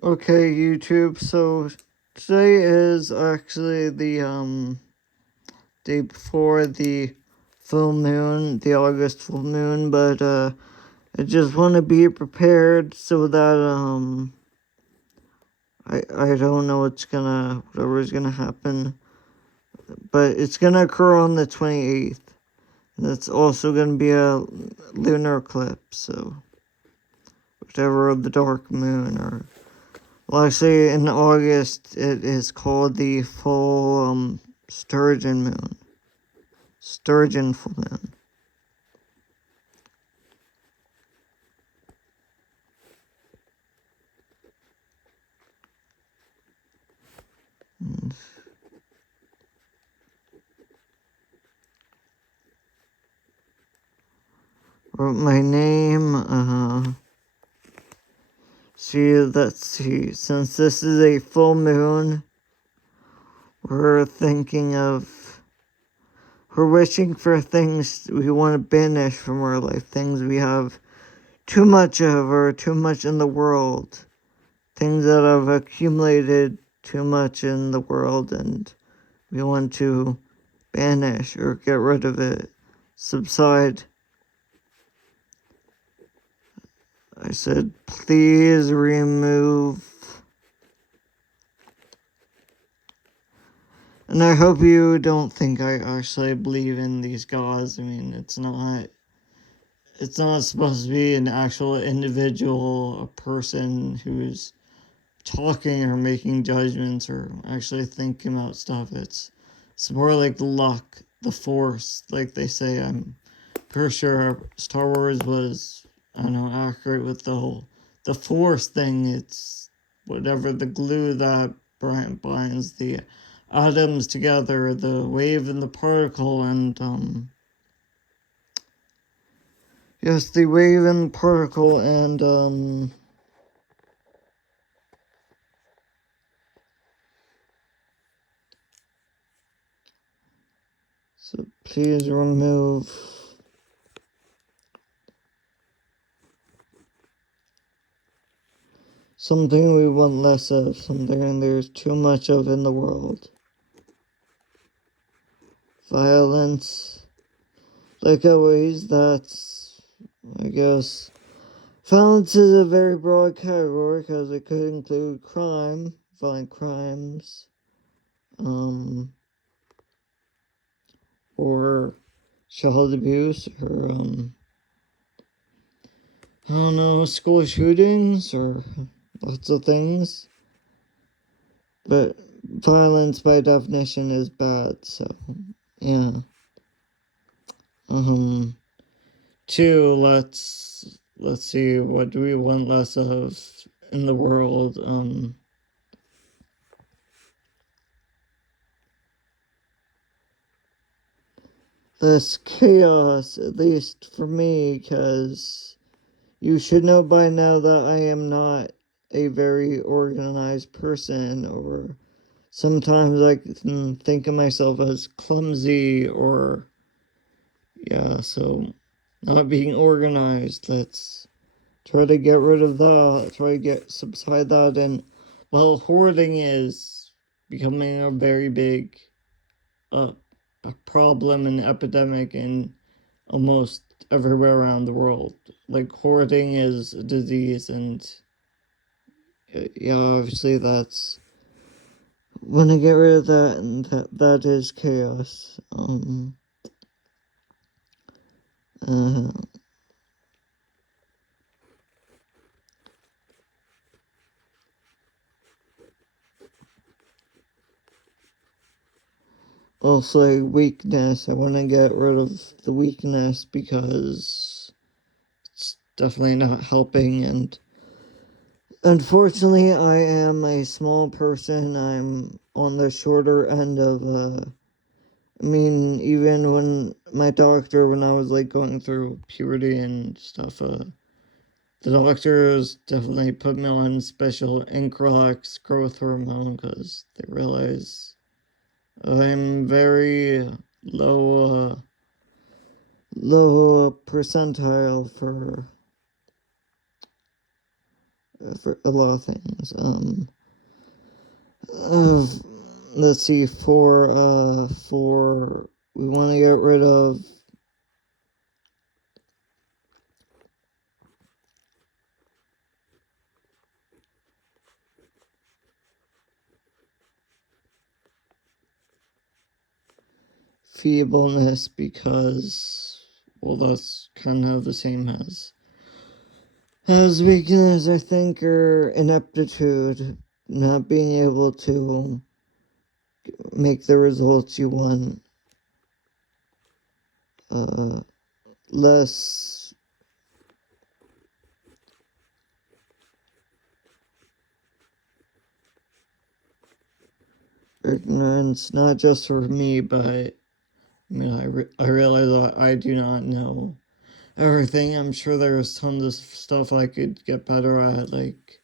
Okay, YouTube, so today is actually the day before the full moon, the August full moon, but I just want to be prepared so that I don't know whatever's gonna happen, but it's gonna occur on the 28th. And it's also gonna be a lunar eclipse, so whatever, the dark moon. Or well, actually, in August, it is called the full Sturgeon moon. Sturgeon full moon. Wrote my name, let's see, since this is a full moon, we're wishing for things we want to banish from our life, things we have too much of or too much in the world, things that have accumulated too much in the world and we want to banish or get rid of it, subside. I said, please remove. And I hope you don't think I actually believe in these gods. I mean, it's not supposed to be an actual individual, a person who's talking or making judgments or actually thinking about stuff. It's more like luck, the force, like they say. I'm pretty sure Star Wars was, I don't know, accurate with the force thing. It's whatever the glue that binds the atoms together, the wave and the particle, and yes, the wave and the particle, and so please remove something we want less of, something there's too much of in the world. Violence. Like always, that's, I guess, violence is a very broad category because it could include crime, violent crimes, or child abuse, or, I don't know, school shootings, or lots of things. But violence by definition is bad, so, yeah. Two, let's see, what do we want less of in the world? This chaos, at least for me, because you should know by now that I am not a very organized person, or sometimes I can think of myself as clumsy, or, yeah, so not being organized. Let's try to get rid of that, try to subside that, and, well, hoarding is becoming a very big a problem and epidemic in almost everywhere around the world. Like, hoarding is a disease, and yeah, obviously that's, when I get rid of that, and that is chaos. Uh, Also, weakness. I want to get rid of the weakness because it's definitely not helping, and unfortunately, I am a small person. I'm on the shorter end of, I mean, even when I was like going through puberty and stuff, the doctors definitely put me on special Increlex growth hormone because they realize I'm very low percentile for for a lot of things. Uh, let's see, for we want to get rid of feebleness because, well, that's kind of the same as weakness, I think, or ineptitude, not being able to make the results you want. Less ignorance, not just for me, but I mean, I realize that I do not know everything. I'm sure there's tons of stuff I could get better at, like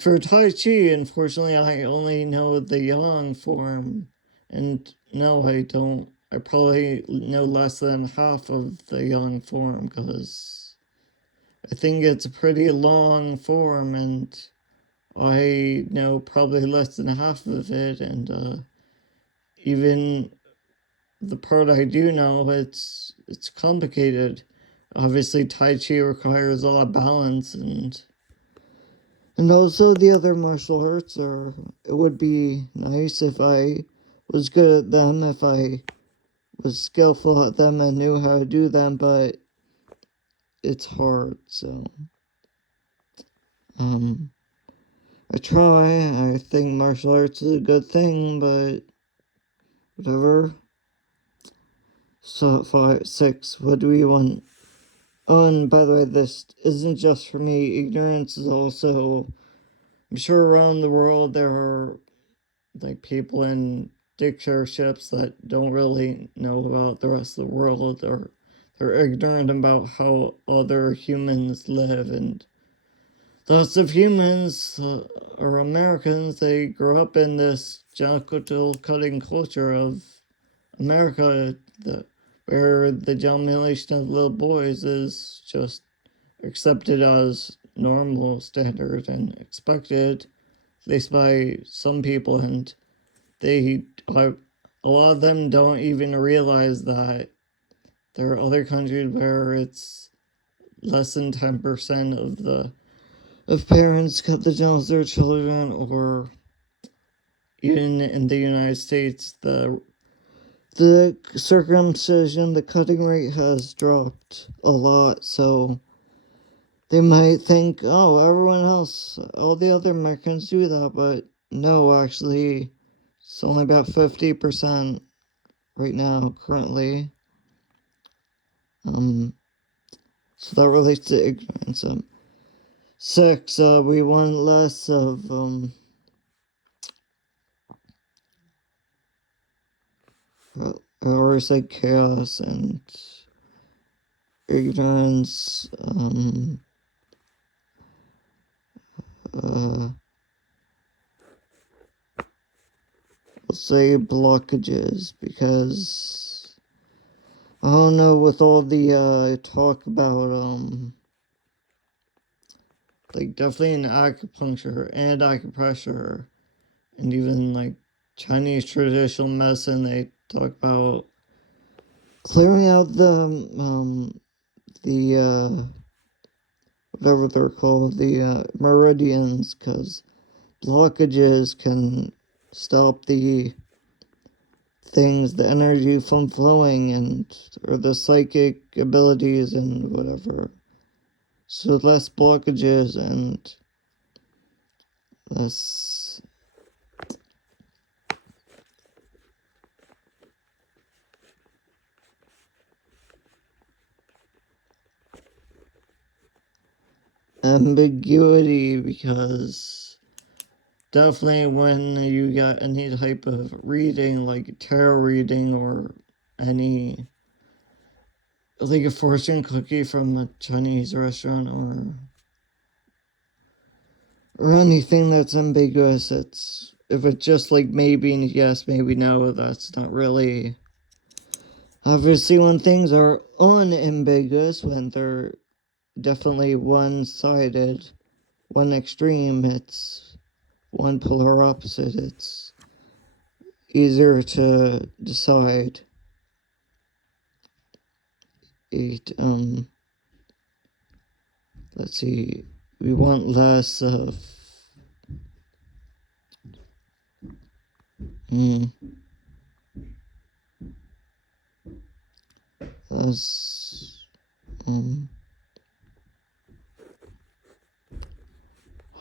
for Tai Chi. Unfortunately, I only know the Yang form, and no, I don't. I probably know less than half of the Yang form because I think it's a pretty long form, and I know probably less than half of it, and even the part I do know, it's complicated. Obviously, Tai Chi requires a lot of balance, and also the other martial arts are. It would be nice if I was good at them, if I was skillful at them and knew how to do them, but it's hard. So, I try. I think martial arts is a good thing, but whatever. So 5, 6. What do we want? Oh, and by the way, this isn't just for me. Ignorance is also. I'm sure around the world there are like people in dictatorships that don't really know about the rest of the world, or they're ignorant about how other humans live, and lots of humans or Americans, they grew up in this genital cutting culture of America, where the mutilation of little boys is just accepted as normal standard and expected, at least by some people, and they are, a lot of them don't even realize that there are other countries where it's less than 10% of parents cut the genitals of their children, or even in the United States, the circumcision, the cutting rate has dropped a lot. So they might think, oh, everyone else, all the other Americans do that, but no, actually, it's only about 50% right now, currently. So that relates to ignorance. 6, we want less of, I already said chaos and ignorance, let's say blockages, because I don't know, with all the talk about like definitely in acupuncture and acupressure, and even like Chinese traditional medicine, they talk about clearing out the whatever they're called, the meridians, because blockages can stop the things, the energy from flowing, and or the psychic abilities and whatever. So less blockages and less ambiguity, because definitely when you get any type of reading, like tarot reading or any, like a fortune cookie from a Chinese restaurant, or anything that's ambiguous, it's, if it's just like maybe yes, maybe no, that's not really. Obviously, when things are unambiguous, when they're definitely one-sided, one extreme, it's one polar opposite. It's easier to decide. Let's see, we want less of, less,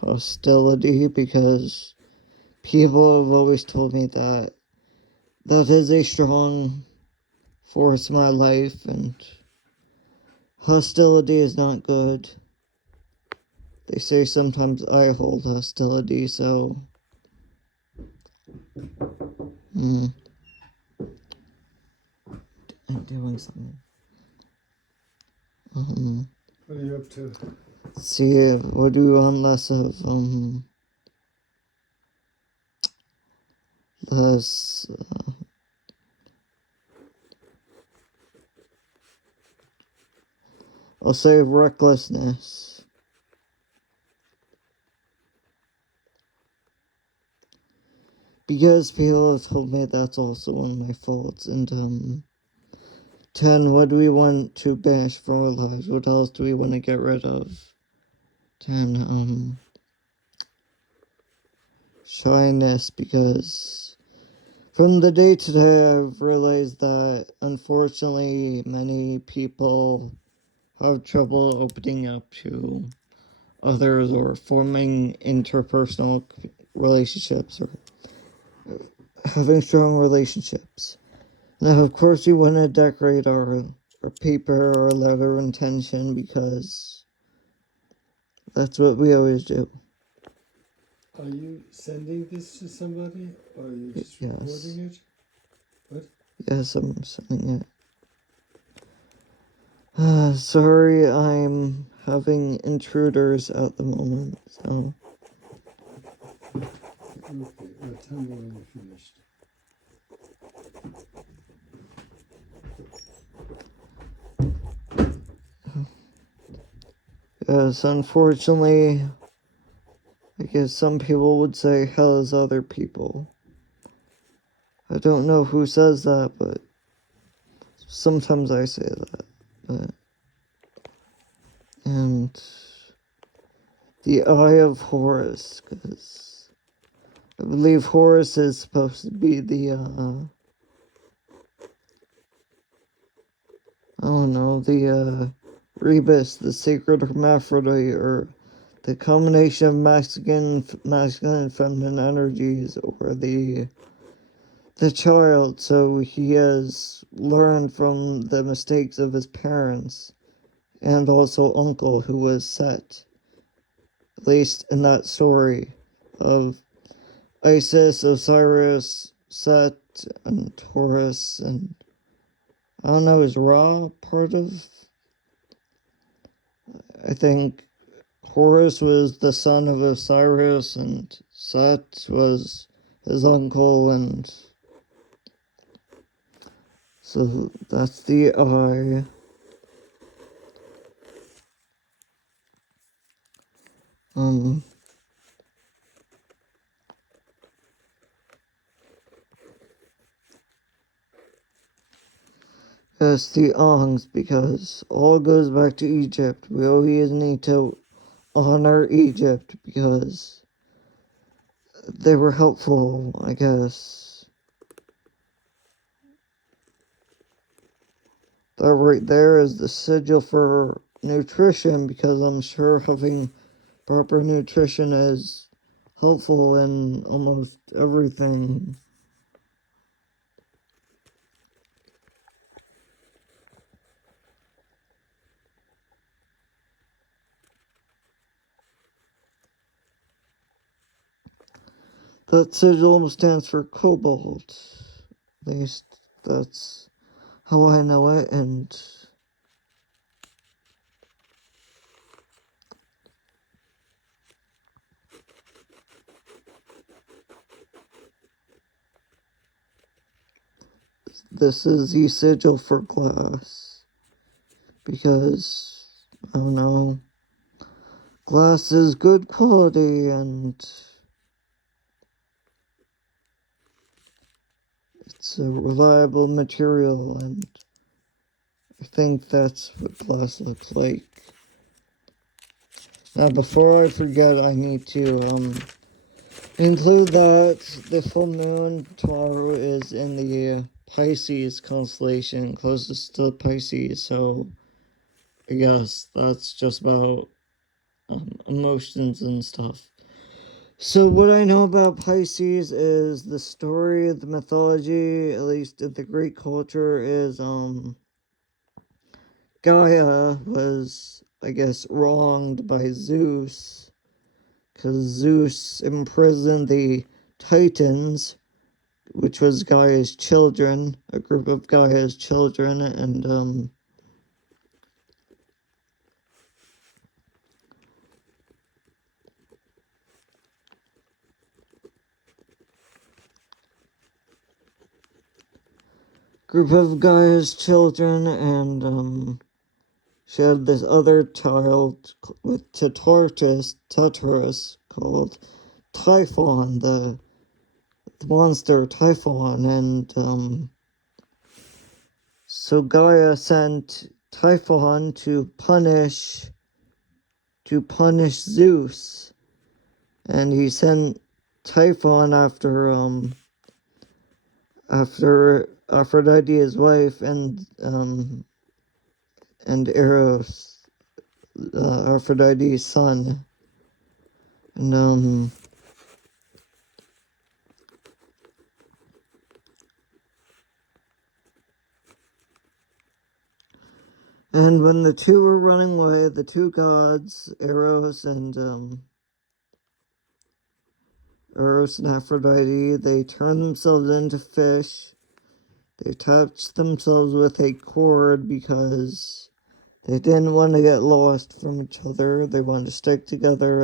hostility, because people have always told me that that is a strong force in my life, and hostility is not good. They say sometimes I hold hostility, so I'm doing something. What are you up to? See, what do we want less of? Less, I'll say recklessness. Because people have told me that's also one of my faults. And 10, what do we want to banish from our lives? What else do we want to get rid of? 10, shyness, because from the day to day I've realized that unfortunately many people have trouble opening up to others or forming interpersonal relationships or having strong relationships. Now, of course, we want to decorate our paper or letter intention because that's what we always do. Are you sending this to somebody, or are you just recording it? What? Yes, I'm sending it. Sorry, I'm having intruders at the moment, so. Okay, well, tell me when you're finished. Yes, unfortunately, I guess some people would say hell is other people. I don't know who says that, but sometimes I say that. And the Eye of Horus, because I believe Horus is supposed to be the, Rebus, the sacred hermaphrodite, or the combination of masculine and feminine energies, or the child. So he has learned from the mistakes of his parents, and also uncle, who was Set, at least in that story of Isis, Osiris, Set, and Horus, and I don't know, is Ra part of? I think Horus was the son of Osiris, and Set was his uncle, and so that's the eye. Yes, the Angs, because all goes back to Egypt. We always need to honor Egypt because they were helpful, I guess. That right there is the sigil for nutrition, because I'm sure having proper nutrition is helpful in almost everything. That sigil stands for cobalt. At least that's how I know it, and this is the sigil for glass, because, I don't know, glass is good quality and it's a reliable material, and I think that's what glass looks like. Now, before I forget, I need to include that the full moon tomorrow is in the Pisces constellation, closest to Pisces, so I guess that's just about emotions and stuff. So what I know about Pisces is the story, the mythology, at least in the Greek culture, is Gaia was, I guess, wronged by Zeus, because Zeus imprisoned the Titans, which was Gaia's children, a group of Gaia's children, and she had this other child with Tartarus called Typhon, the monster Typhon, and so Gaia sent Typhon to punish Zeus, and he sent Typhon after Aphrodite, his wife, and Eros, Aphrodite's son, and and when the two were running away, the two gods, Eros and Aphrodite, they turned themselves into fish. They attached themselves with a cord because they didn't want to get lost from each other. They wanted to stick together,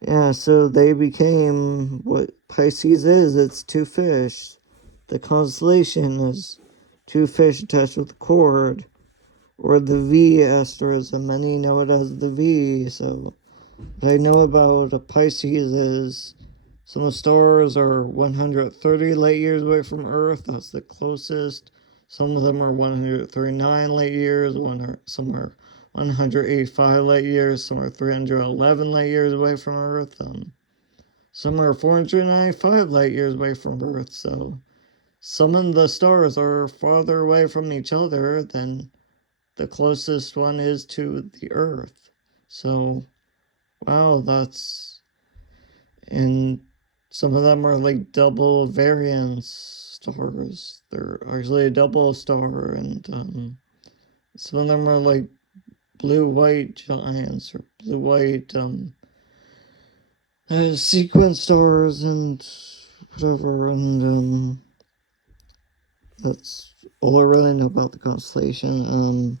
yeah, so they became what Pisces is. It's two fish. The constellation is two fish attached with a cord, or the V asterism. Many know it as the V. So what I know about a Pisces is some stars are 130 light years away from Earth. That's the closest. Some of them are 139 light years. Some are 185 light years. Some are 311 light years away from Earth. Some are 495 light years away from Earth. So some of the stars are farther away from each other than the closest one is to the Earth. So, wow, and some of them are like double variance stars. They're actually a double star, and some of them are like blue-white giants or blue-white sequence stars and whatever, and that's all I really know about the constellation.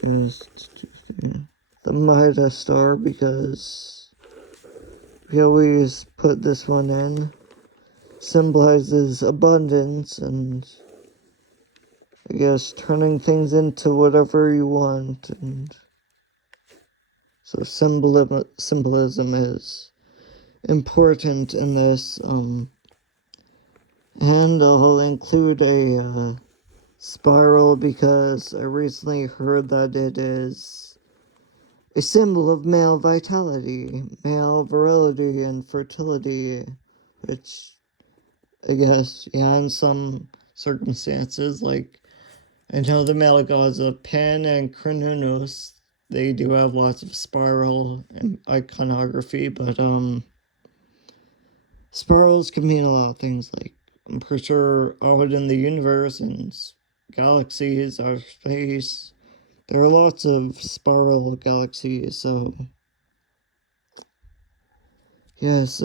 Is the Midas star, because we always put this one in, symbolizes abundance and I guess turning things into whatever you want, and so symbolism is important in this, and I'll include a spiral because I recently heard that it is a symbol of male vitality, male virility, and fertility, which I guess, yeah, in some circumstances, like I know the male gods of Pan and Cronunnos, they do have lots of spiral and iconography, but spirals can mean a lot of things. Like I'm pretty sure out in the universe and galaxies, outer space, there are lots of spiral galaxies. So yes,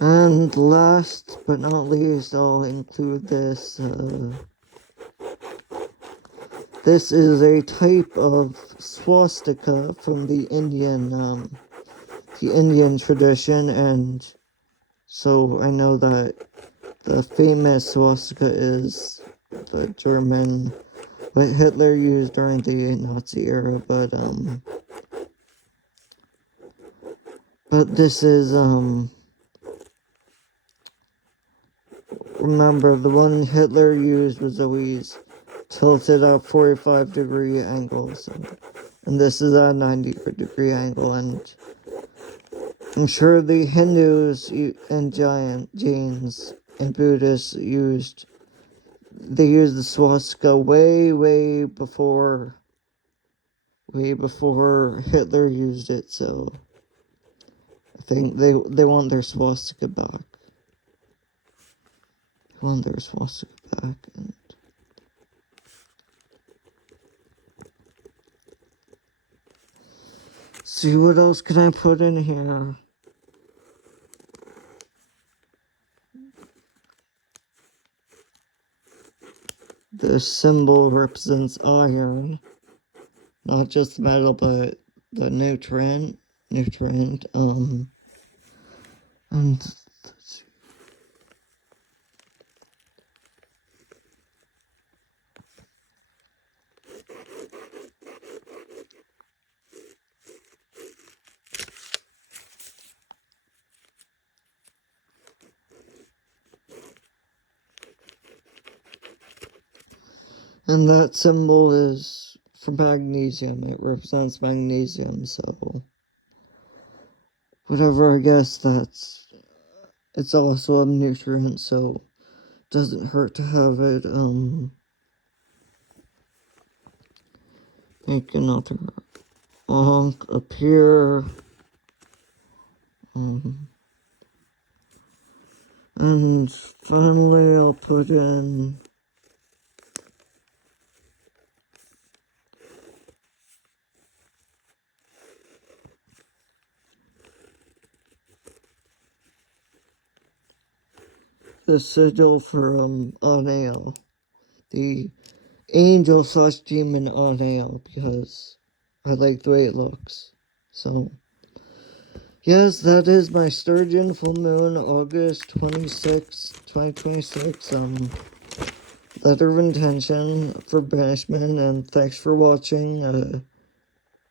And last but not least, I'll include this. This is a type of swastika from the Indian tradition, and so I know that the famous swastika is the German, what Hitler used during the Nazi era, but this is, remember, the one Hitler used was always tilted at 45-degree angles, and this is at a 90-degree angle, and I'm sure the Hindus and Jains and Buddhists used the swastika way before Hitler used it, so I think they want their swastika back. They want their swastika back. And see, what else can I put in here? This symbol represents iron, not just metal, but the nutrient. And let's see. And that symbol is for magnesium. It represents magnesium, so whatever, I guess it's also a nutrient, so it doesn't hurt to have it, make another honk appear, and finally I'll put in the sigil for, Anael, the angel / demon Anael, because I like the way it looks, so. Yes, that is my Sturgeon full moon, August 26, 2026, letter of intention for banishment, and thanks for watching.